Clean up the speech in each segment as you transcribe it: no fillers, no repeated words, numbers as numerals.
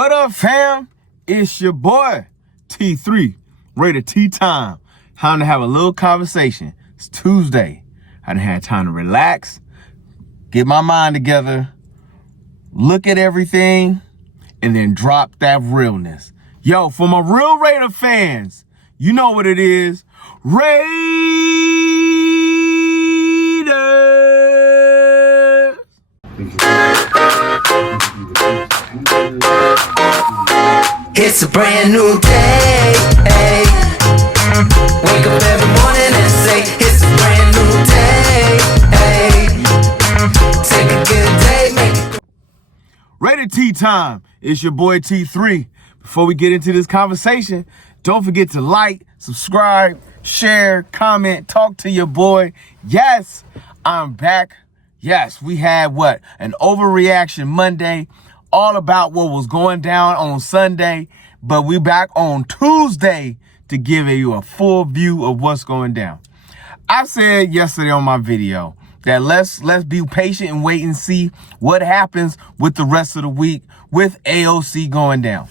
What up, fam? It's your boy, T3, Raider T Time. Time to have a little conversation. It's Tuesday. I done had time to relax, get my mind together, look at everything, and then drop that realness. Yo, for my real Raider fans, you know what it is. Raiders! It's a brand new day. Hey. Wake up every morning and say it's a brand new day. Hey. Take a good day, make it. Raider T Time. It's your boy T3. Before we get into this conversation, don't forget to like, subscribe, share, comment, talk to your boy. Yes, I'm back. Yes, we had an overreaction Monday, all about what was going down on Sunday, but we back on Tuesday to give you a full view of what's going down. I said yesterday on my video that let's be patient and wait and see what happens with the rest of the week with AOC going down.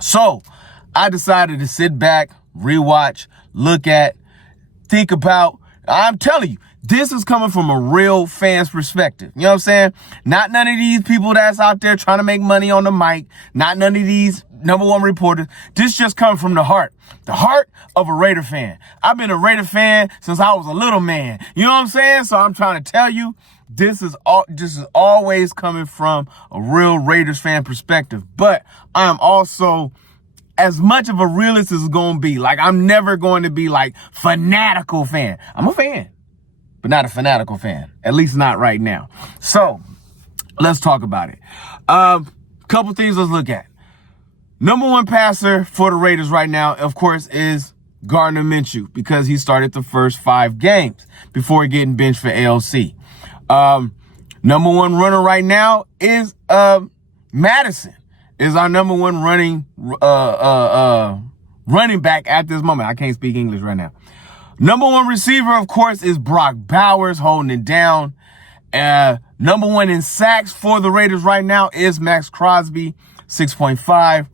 So I decided to sit back, rewatch, look at, think about. I'm telling you, this is coming from a real fan's perspective. You know what I'm saying? Not none of these people that's out there trying to make money on the mic. Not none of these number one reporters. This just comes from the heart of a Raider fan. I've been a Raider fan since I was a little man. You know what I'm saying? So I'm trying to tell you, this is always coming from a real Raiders fan perspective. But I'm also as much of a realist as it's going to be. Like, I'm never going to be like fanatical fan. I'm a fan, but not a fanatical fan. At least not right now. So let's talk about it. Couple things let's look at. Number one passer for the Raiders right now, of course, is Gardner Minshew, because he started the first 5 games before getting benched for AOC. Number one runner right now is Madison. Is our number one running back at this moment. I can't speak English right now. Number one receiver, of course, is Brock Bowers, holding it down. Number one in sacks for the Raiders right now is Max Crosby, 6.5.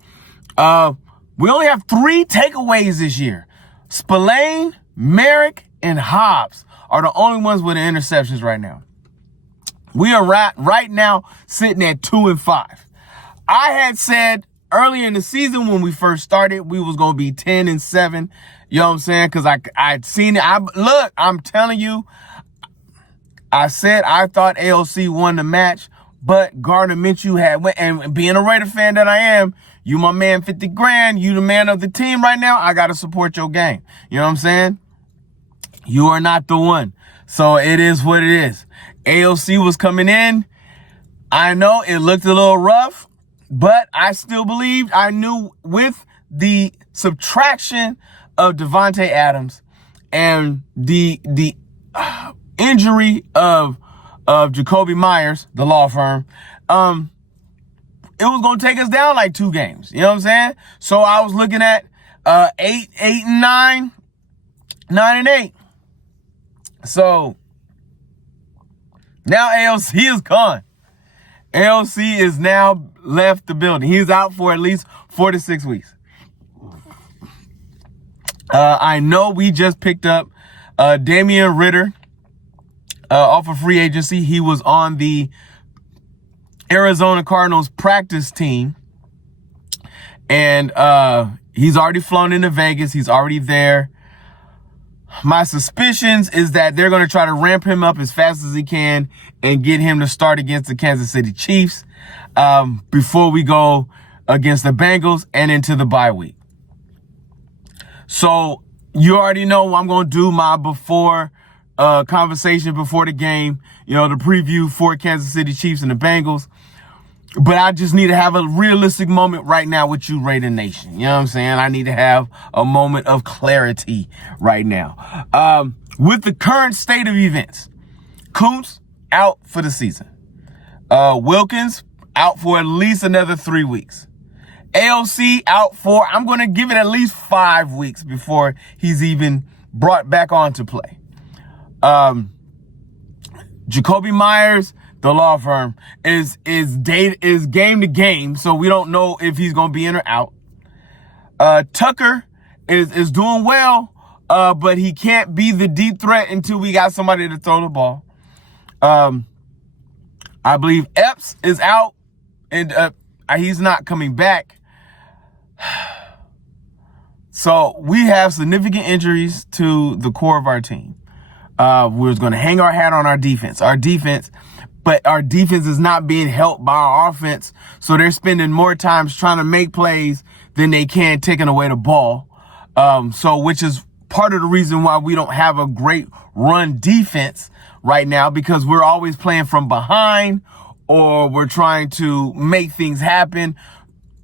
We only have 3 takeaways this year. Spillane, Merrick, and Hobbs are the only ones with the interceptions right now. We are right now sitting at 2 and 5. I had said earlier in the season when we first started, we was going to be 10 and 7. You know what I'm saying? Because I'd seen it. I'm telling you, I said I thought AOC won the match, but Gardner Minshew and being a Raider fan that I am, you my man 50 grand, you the man of the team right now, I got to support your game. You know what I'm saying? You are not the one. So it is what it is. AOC was coming in. I know it looked a little rough, but I still believed. I knew with the subtraction of Davante Adams and the injury of Jacoby Myers, the law firm, it was going to take us down like 2 games. You know what I'm saying? So I was looking at 8 and 9, 9 and 8. So now AOC is gone. AOC is now left the building. He's out for at least 4 to 6 weeks. I know we just picked up Damian Ritter off of free agency. He was on the Arizona Cardinals practice team. And he's already flown into Vegas. He's already there. My suspicions is that they're going to try to ramp him up as fast as he can and get him to start against the Kansas City Chiefs before we go against the Bengals and into the bye week. So you already know I'm going to do my conversation before the game, the preview for Kansas City Chiefs and the Bengals. But I just need to have a realistic moment right now with you, Raider Nation. You know what I'm saying? I need to have a moment of clarity right now. With the current state of events, Kuntz out for the season. Wilkins out for at least another 3 weeks. AOC out for, I'm going to give it at least 5 weeks before he's even brought back on to play. Jacoby Myers, the law firm, is game to game, so we don't know if he's gonna be in or out. Tucker is doing well, but he can't be the deep threat until we got somebody to throw the ball. I believe Epps is out, and he's not coming back. So we have significant injuries to the core of our team. We're going to hang our hat on our defense. But our defense is not being helped by our offense, so they're spending more time trying to make plays than they can taking away the ball. Which is part of the reason why we don't have a great run defense right now, because we're always playing from behind, or we're trying to make things happen.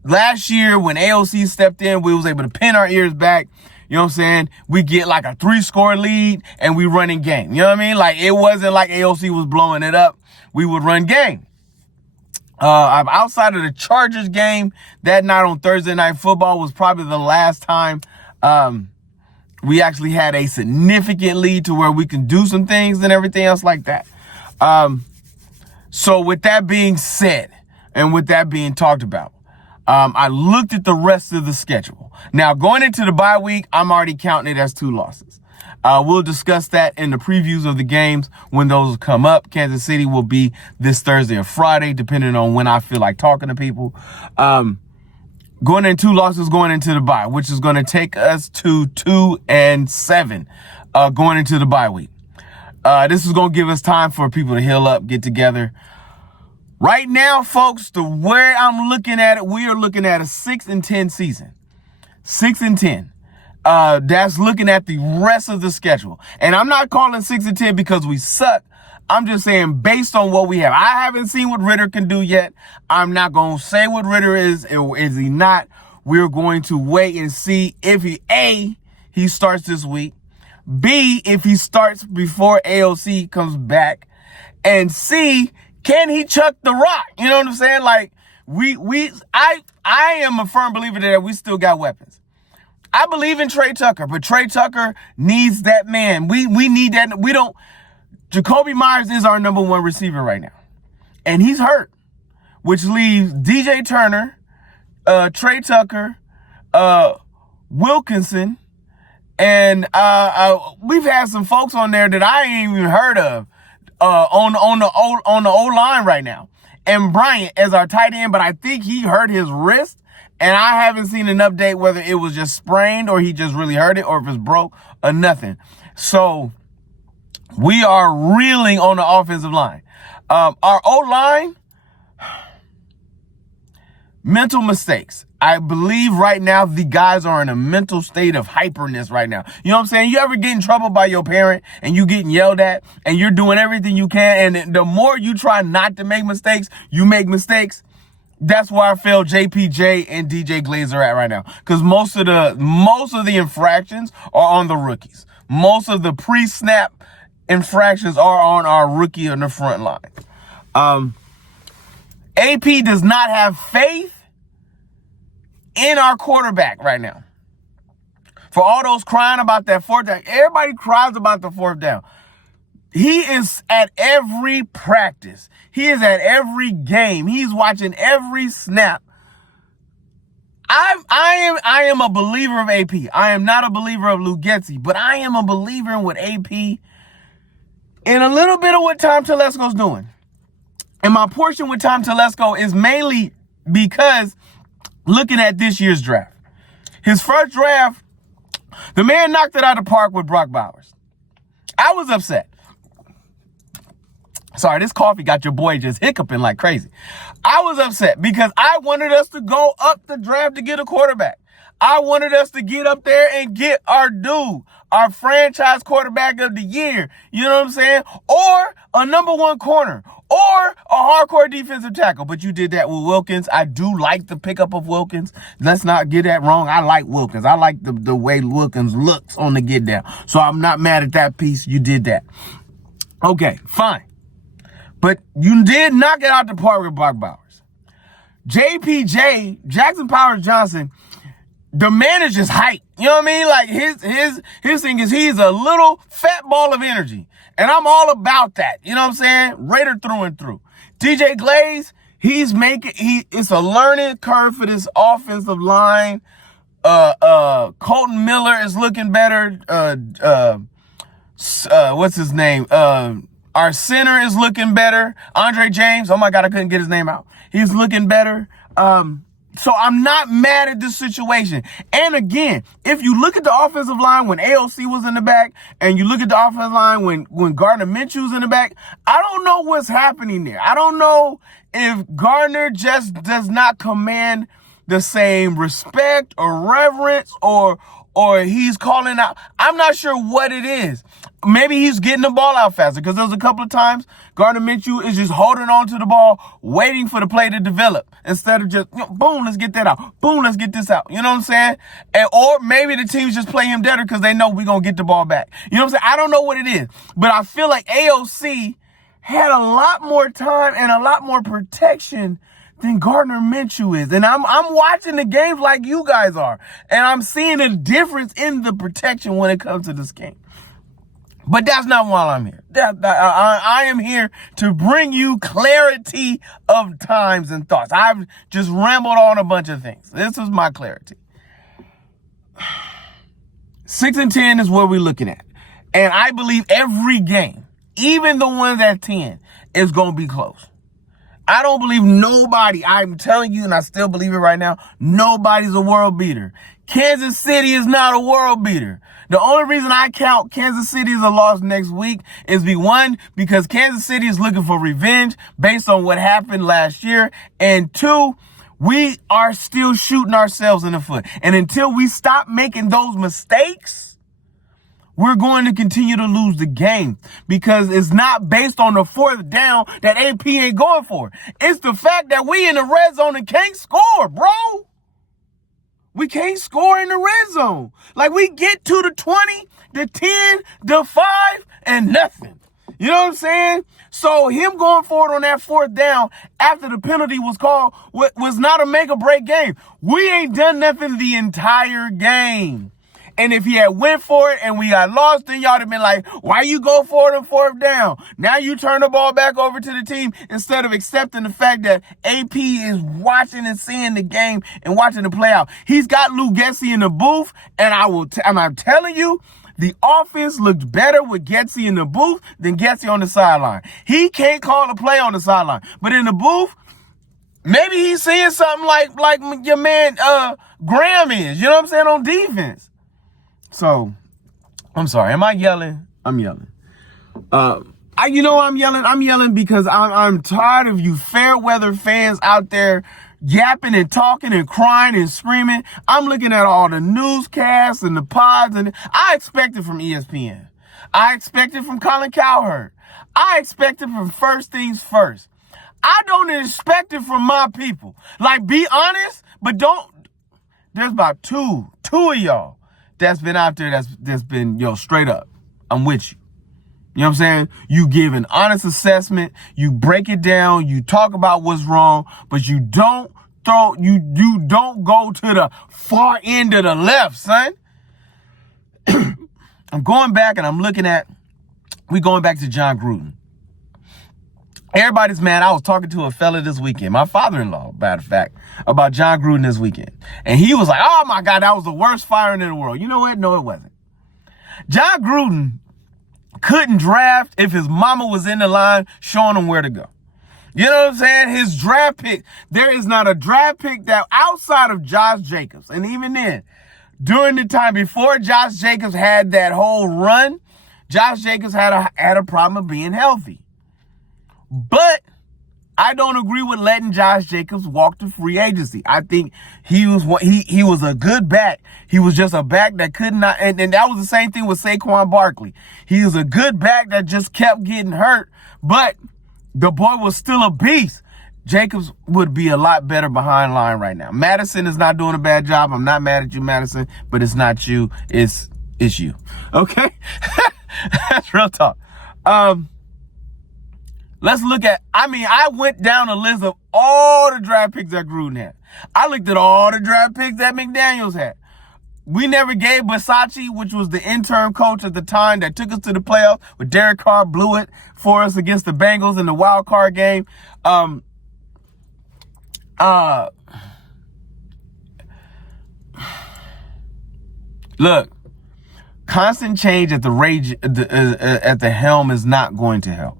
Last year when AOC stepped in, we was able to pin our ears back. You know what I'm saying? We get like a 3-score lead and we run in game. You know what I mean? Like, it wasn't like AOC was blowing it up. We would run game. Outside of the Chargers game that night on Thursday Night Football was probably the last time we actually had a significant lead to where we can do some things and everything else like that. So with that being said, and with that being talked about, I looked at the rest of the schedule. Now, going into the bye week, I'm already counting it as 2 losses. We'll discuss that in the previews of the games when those come up. Kansas City will be this Thursday or Friday, depending on when I feel like talking to people. Going in 2 losses going into the bye, which is going to take us to 2-7 going into the bye week. This is going to give us time for people to heal up, get together. Right now, folks, the way I'm looking at it, we are looking at a 6-10 season. 6-10. That's looking at the rest of the schedule. And I'm not calling 6-10 because we suck. I'm just saying based on what we have. I haven't seen what Ritter can do yet. I'm not going to say what Ritter is he not. We're going to wait and see if he starts this week. B, if he starts before AOC comes back. And C, can he chuck the rock? You know what I'm saying? Like, I am a firm believer that we still got weapons. I believe in Trey Tucker, but Trey Tucker needs that man. We need that. Jacoby Myers is our number 1 receiver right now. And he's hurt, which leaves DJ Turner, Trey Tucker, Wilkinson, and we've had some folks on there that I ain't even heard of on the O-line right now. And Bryant as our tight end, but I think he hurt his wrist. And I haven't seen an update whether it was just sprained or he just really hurt it or if it's broke or nothing. So we are reeling on the offensive line. Our O-line, mental mistakes. I believe right now the guys are in a mental state of hyperness right now. You know what I'm saying? You ever get in trouble by your parent and you getting yelled at and you're doing everything you can, and the more you try not to make mistakes, you make mistakes. That's where I feel JPJ and DJ Glazer at right now. Because most of the infractions are on the rookies. Most of the pre-snap infractions are on our rookie on the front line. AP does not have faith in our quarterback right now. For all those crying about that 4th down, everybody cries about the 4th down. He is at every practice. He is at every game. He's watching every snap. I am a believer of AP. I am not a believer of Luke Getsy, but I am a believer in what AP and a little bit of what Tom Telesco's doing. And my portion with Tom Telesco is mainly because looking at this year's draft. His first draft, the man knocked it out of the park with Brock Bowers. I was upset. Sorry, this coffee got your boy just hiccuping like crazy. I was upset because I wanted us to go up the draft to get a quarterback. I wanted us to get up there and get our dude, our franchise quarterback of the year. You know what I'm saying? Or a number 1 corner, or a hardcore defensive tackle. But you did that with Wilkins. I do like the pickup of Wilkins. Let's not get that wrong. I like Wilkins. I like the way Wilkins looks on the get down. So I'm not mad at that piece. You did that. Okay, fine. But you did knock it out the park with Brock Bowers. JPJ, Jackson Powers Johnson, the man is just hype. You know what I mean? Like his thing is he's a little fat ball of energy. And I'm all about that. You know what I'm saying? Raider through and through. DJ Glaze, it's a learning curve for this offensive line. Colton Miller is looking better. What's his name? Our center is looking better. Andre James. Oh my God, I couldn't get his name out. He's looking better. So I'm not mad at this situation. And again, if you look at the offensive line when AOC was in the back, and you look at the offensive line when Gardner Minshew was in the back, I don't know what's happening there. I don't know if Gardner just does not command the same respect or reverence, or he's calling out. I'm not sure what it is. Maybe he's getting the ball out faster, because there's a couple of times Gardner Minshew is just holding on to the ball, waiting for the play to develop, instead of just, boom, let's get that out. Boom, let's get this out. You know what I'm saying? Or maybe the teams just play him deader because they know we're going to get the ball back. You know what I'm saying? I don't know what it is, but I feel like AOC had a lot more time and a lot more protection than Gardner Minshew is. And I'm watching the games like you guys are, and I'm seeing a difference in the protection when it comes to this game. But that's not why I'm here. I am here to bring you clarity of times and thoughts. I've just rambled on a bunch of things. This is my clarity. 6-10 is what we're looking at. And I believe every game, even the ones at 10, is going to be close. I don't believe nobody, I'm telling you, and I still believe it right now, nobody's a world beater. Kansas City is not a world beater. The only reason I count Kansas City as a loss next week is because Kansas City is looking for revenge based on what happened last year. And 2, we are still shooting ourselves in the foot. And until we stop making those mistakes, we're going to continue to lose the game, because it's not based on the 4th down that AP ain't going for. It's the fact that we in the red zone and can't score, bro. We can't score in the red zone. Like, we get to the 20, the 10, the 5, and nothing. You know what I'm saying? So him going forward on that 4th down after the penalty was called was not a make or break game. We ain't done nothing the entire game. And if he had went for it and we got lost, then y'all have been like, why you go for it on 4th down? Now you turn the ball back over to the team instead of accepting the fact that AP is watching and seeing the game and watching the play out. He's got Lou Getsy in the booth, and I'm telling you, the offense looked better with Getsy in the booth than Getsy on the sideline. He can't call a play on the sideline, but in the booth, maybe he's seeing something like your man Graham is. You know what I'm saying, on defense. So, I'm sorry. Am I yelling? I'm yelling. You know why I'm yelling? I'm yelling because I'm tired of you fair weather fans out there yapping and talking and crying and screaming. I'm looking at all the newscasts and the pods, and I expect it from ESPN. I expect it from Colin Cowherd. I expect it from First Things First. I don't expect it from my people. Like, be honest, but don't. There's about two of y'all that's been out there that's been, straight up, I'm with you. You know what I'm saying? You give an honest assessment, you break it down, you talk about what's wrong, but you don't go to the far end of the left, son. I'm going back and I'm looking at, we going back to Jon Gruden. Everybody's mad. I was talking to a fella this weekend, my father-in-law, matter of fact, about Jon Gruden this weekend. And he was like, oh my God, that was the worst firing in the world. You know what? No, it wasn't. Jon Gruden couldn't draft if his mama was in the line showing him where to go. You know what I'm saying? His draft pick, there is not a draft pick that outside of Josh Jacobs. And even then, during the time before Josh Jacobs had that whole run, Josh Jacobs had a problem of being healthy. But I don't agree with letting Josh Jacobs walk to free agency. I think he was a good back. He was just a back that could not, and that was the same thing with Saquon Barkley. He was a good back that just kept getting hurt, but the boy was still a beast. Jacobs would be a lot better behind line right now. Madison is not doing a bad job. I'm not mad at you, Madison, but it's not you. It's you. Okay? That's real talk. Let's look at, I went down a list of all the draft picks that Gruden had. I looked at all the draft picks that McDaniels had. We never gave Versace, which was the interim coach at the time that took us to the playoffs, with Derek Carr blew it for us against the Bengals in the wild card game. Look, constant change at the helm is not going to help.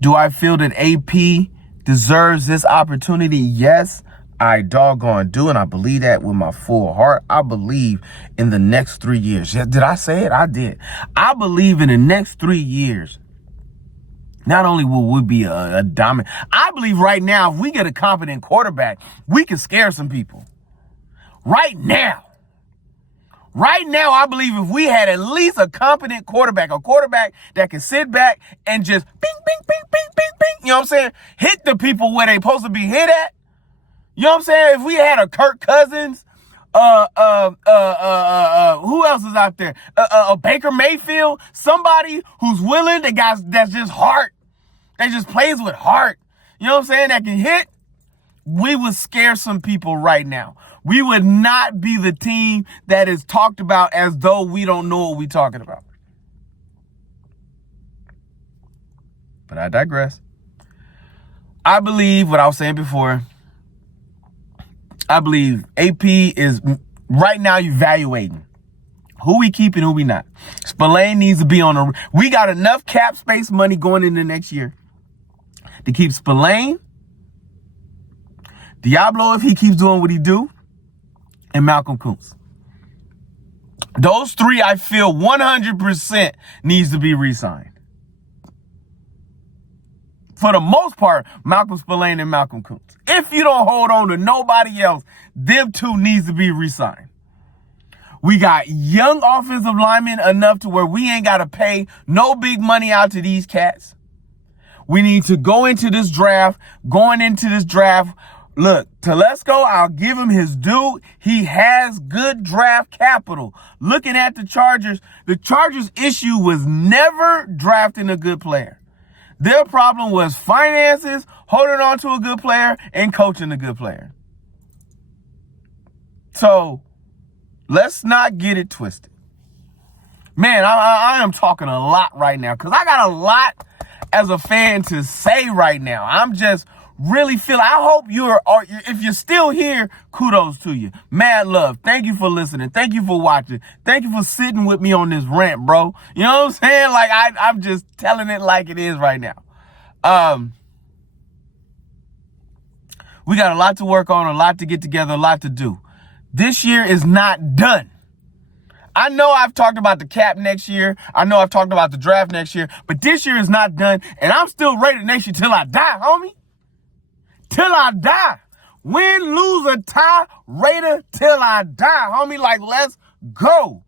Do I feel that AP deserves this opportunity? Yes, I doggone do, and I believe that with my full heart. I believe in the next 3 years. Did I say it? I did. I believe in the next 3 years, not only will we be a dominant, I believe right now, if we get a competent quarterback, we can scare some people. Right now, I believe if we had at least a competent quarterback, a quarterback that can sit back and just bing, bing, bing, bing, bing, bing, you know what I'm saying? Hit the people where they supposed to be hit at. You know what I'm saying? If we had a Kirk Cousins, who else is out there? A Baker Mayfield, somebody who's willing, that's just heart, that just plays with heart. You know what I'm saying? That can hit. We would scare some people right now. We would not be the team that is talked about as though we don't know what we're talking about. But I digress. I believe what I was saying before. I believe AP is right now evaluating who we keep and who we not. Spillane needs to be on a. We got enough cap space money going into next year to keep Spillane, Diablo if he keeps doing what he do, and Malcolm Koonce. Those three I feel 100% needs to be re-signed. For the most part, Malcolm Spillane and Malcolm Koonce. If you don't hold on to nobody else, them two needs to be re-signed. We got young offensive linemen enough to where we ain't got to pay no big money out to these cats. We need to go into this draft. Going into this draft, look, Telesco, I'll give him his due. He has good draft capital. Looking at the Chargers issue was never drafting a good player. Their problem was finances, holding on to a good player, and coaching a good player. So let's not get it twisted. Man, I am talking a lot right now because I got a lot as a fan to say right now. I'm just really feeling, I hope if you're still here, kudos to you. Mad love. Thank you for listening. Thank you for watching. Thank you for sitting with me on this rant, bro. You know what I'm saying? Like, I'm just telling it like it is right now. We got a lot to work on, a lot to get together, a lot to do. This year is not done. I know I've talked about the cap next year. I know I've talked about the draft next year, but this year is not done, and I'm still Raider Nation till I die, homie. Till I die. Win, lose, or tie, Raider till I die, homie. Like, let's go.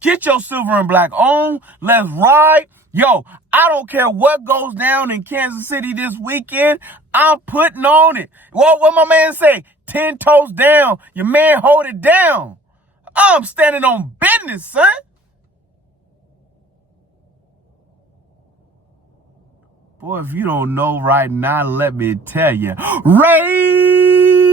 Get your silver and black on. Let's ride. Yo, I don't care what goes down in Kansas City this weekend. I'm putting on it. What my man say? 10 toes down. Your man hold it down. I'm standing on business, son. Boy, if you don't know right now, let me tell you. Ray!